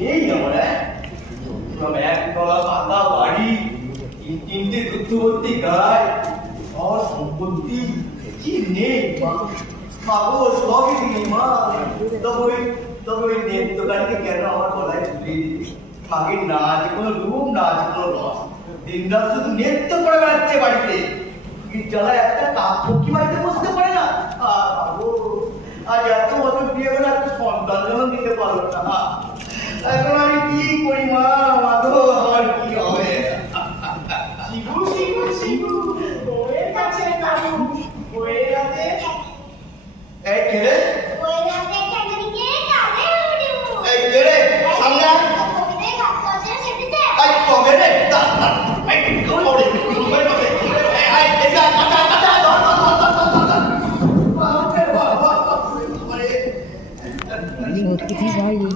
নেই আমরা একতলা পাতা বাড়ি, তিনটে দুধবর্তী গাই, আর সম্পত্তি কি নেই মাগো, সবই নেই মা। তবে ওই নেত্রকারীকে কেন আমার গলায় ঝুলিয়ে দিবি? আগে না আছে কোনো রুম, না আছে কোনো রস, দিনরাত শুধু নেত্র করে বেড়াচ্ছে বাড়িতে। জ্বালায় একটা কাকি বাড়িতে বসতে পারে না। আজ এত বছর বিয়ে করে একটা সন্তান যেন দিতে পারলো না। এখন আমি কি করি মা? মাগো আমার কি হবে? শিবু শিবু শিবু বউয়ের কাছে যাবো, বউয়ের হাতে এই কে রে? বউয়ের হাতে কেন দিকে কালে উড়িও এই কে রে? সামনে আয়। কবিতে কাজ করছে সেদিতে এই কবে রে? এই কোন ওরে কোন ওরে এই এটা কাটা কাটা ধর বাবা বাবা আরে ये होती थी भाई ये